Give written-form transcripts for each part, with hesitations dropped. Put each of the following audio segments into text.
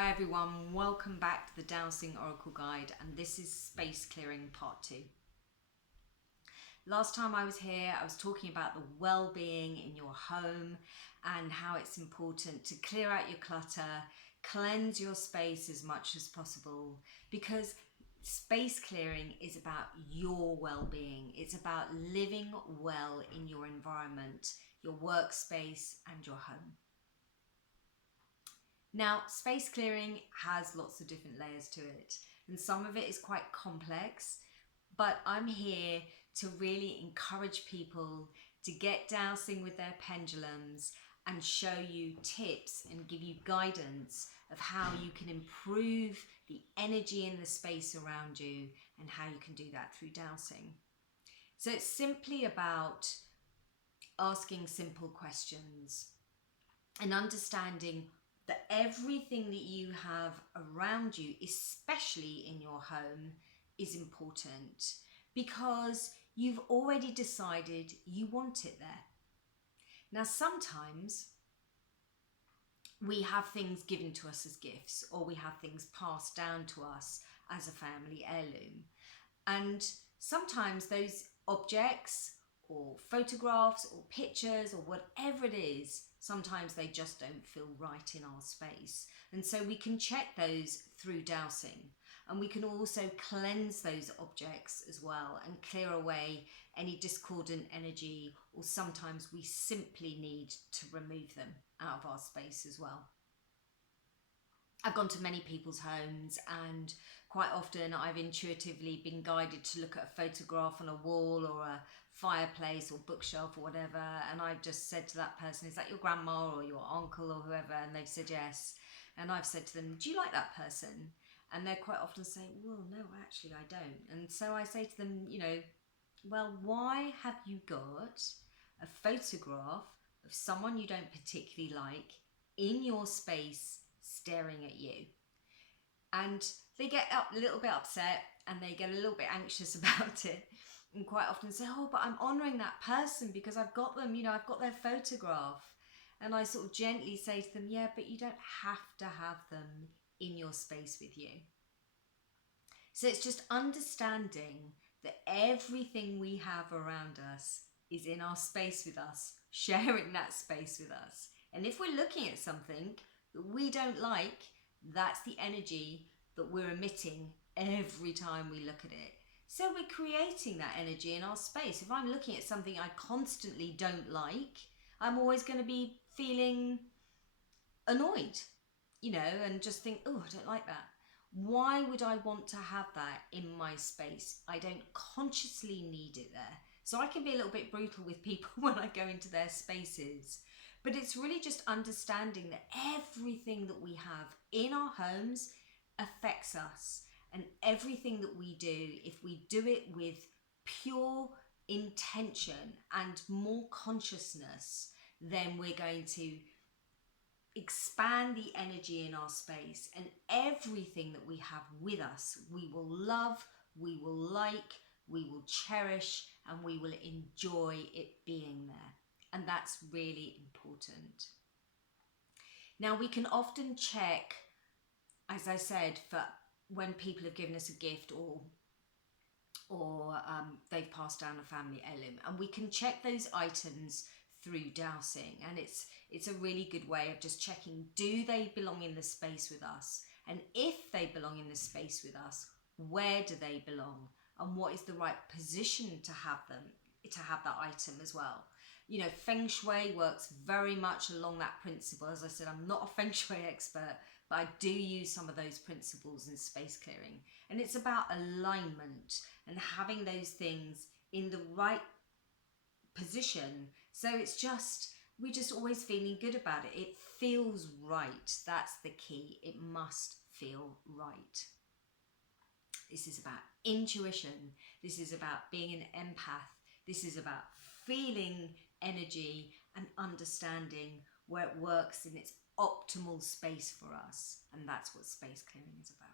Hi everyone, welcome back to the Dowsing Oracle Guide, and this is Space Clearing Part 2. Last time I was here, I was talking about the well-being in your home and how it's important to clear out your clutter, cleanse your space as much as possible, because space clearing is about your well-being. It's about living well in your environment, your workspace and your home. Now, space clearing has lots of different layers to it, and some of it is quite complex, but I'm here to really encourage people to get dowsing with their pendulums and show you tips and give you guidance of how you can improve the energy in the space around you and how you can do that through dowsing. So it's simply about asking simple questions and understanding that everything that you have around you, especially in your home, is important because you've already decided you want it there. Now, sometimes we have things given to us as gifts, or we have things passed down to us as a family heirloom. And sometimes those objects or photographs or pictures or whatever it is, sometimes they just don't feel right in our space. And so we can check those through dowsing. And we can also cleanse those objects as well and clear away any discordant energy, or sometimes we simply need to remove them out of our space as well. I've gone to many people's homes, and quite often I've intuitively been guided to look at a photograph on a wall or a fireplace or bookshelf or whatever, and I've just said to that person, is that your grandma or your uncle or whoever? And they've said yes. And I've said to them, do you like that person? And they're quite often saying, well, no, actually I don't. And so I say to them, well, why have you got a photograph of someone you don't particularly like in your space staring at you? And they get a little bit upset and they get a little bit anxious about it, and quite often say, oh, but I'm honouring that person because I've got them, I've got their photograph. And I sort of gently say to them, yeah, but you don't have to have them in your space with you. So it's just understanding that everything we have around us is in our space with us, sharing that space with us. And if we're looking at something that we don't like, that's the energy that we're emitting every time we look at it. So we're creating that energy in our space. If I'm looking at something I constantly don't like, I'm always going to be feeling annoyed, and just think, oh, I don't like that. Why would I want to have that in my space? I don't consciously need it there. So I can be a little bit brutal with people when I go into their spaces. But it's really just understanding that everything that we have in our homes affects us. And everything that we do, if we do it with pure intention and more consciousness, then we're going to expand the energy in our space, and everything that we have with us, we will love, we will like, we will cherish, and we will enjoy it being there. And that's really important. Now, we can often check, as I said, for when people have given us a gift or they've passed down a family heirloom, and we can check those items through dowsing. And it's a really good way of just checking, do they belong in the space with us? And if they belong in the space with us, where do they belong? And what is the right position to have them, to have that item as well? Feng Shui works very much along that principle. As I said, I'm not a Feng Shui expert, but I do use some of those principles in space clearing. And it's about alignment and having those things in the right position. So we're just always feeling good about it. It feels right. That's the key. It must feel right. This is about intuition. This is about being an empath. This is about feeling energy and understanding where it works in its optimal space for us. And that's what space clearing is about.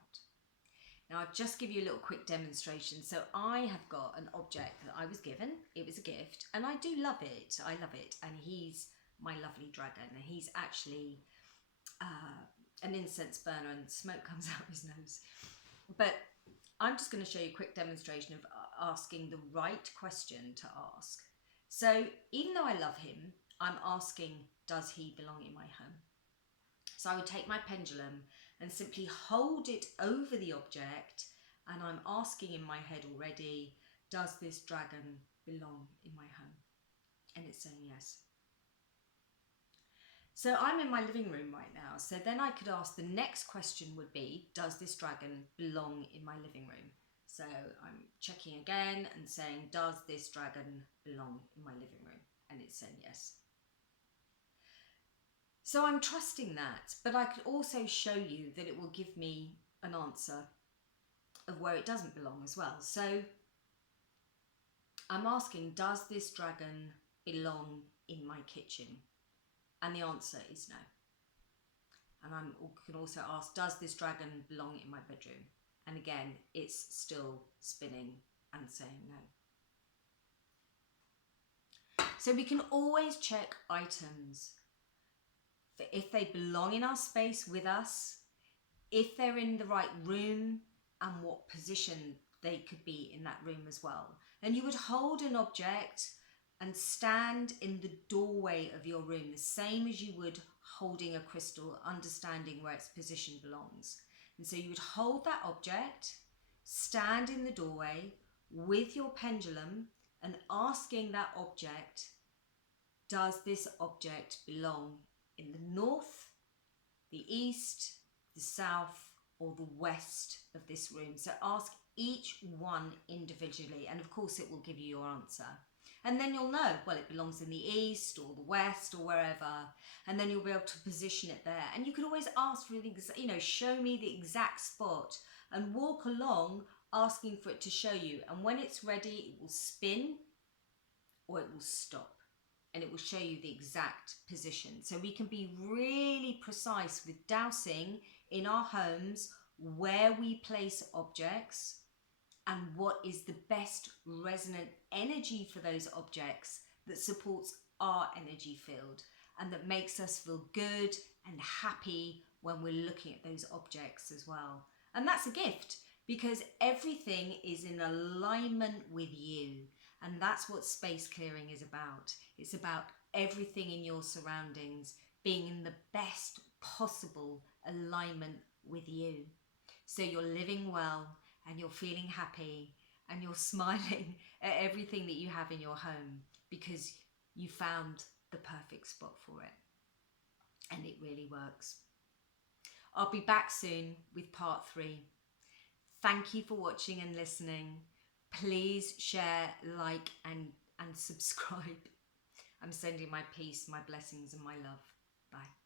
Now, I'll just give you a little quick demonstration. So I have got an object that I was given. It was a gift, and I do love it. I love it. And he's my lovely dragon. And he's actually an incense burner and smoke comes out his nose. But I'm just going to show you a quick demonstration of asking the right question to ask. So even though I love him, I'm asking, does he belong in my home? So I would take my pendulum and simply hold it over the object, and I'm asking in my head already, does this dragon belong in my home? And it's saying yes. So I'm in my living room right now. So then I could ask, the next question would be, does this dragon belong in my living room? So I'm checking again and saying, does this dragon belong in my living room? And it's saying yes. So I'm trusting that, but I could also show you that it will give me an answer of where it doesn't belong as well. So I'm asking, does this dragon belong in my kitchen? And the answer is no. And I can also ask, does this dragon belong in my bedroom? And again, it's still spinning and saying no. So we can always check items for if they belong in our space with us, if they're in the right room, and what position they could be in that room as well. And you would hold an object and stand in the doorway of your room, the same as you would holding a crystal, understanding where its position belongs. And so you would hold that object, stand in the doorway with your pendulum and asking that object, does this object belong in the north, the east, the south, or the west of this room? So ask each one individually, and of course it will give you your answer. And then you'll know, well, it belongs in the east or the west or wherever, and then you'll be able to position it there. And you can always ask for the, show me the exact spot, and walk along asking for it to show you. And when it's ready, it will spin or it will stop, and it will show you the exact position. So we can be really precise with dowsing in our homes, where we place objects and what is the best resonant energy for those objects that supports our energy field and that makes us feel good and happy when we're looking at those objects as well. And that's a gift, because everything is in alignment with you. And that's what space clearing is about. It's about everything in your surroundings being in the best possible alignment with you. So you're living well and you're feeling happy and you're smiling at everything that you have in your home, because you found the perfect spot for it. And it really works. I'll be back soon with part 3. Thank you for watching and listening. Please share, like, and subscribe. I'm sending my peace, my blessings, and my love. Bye.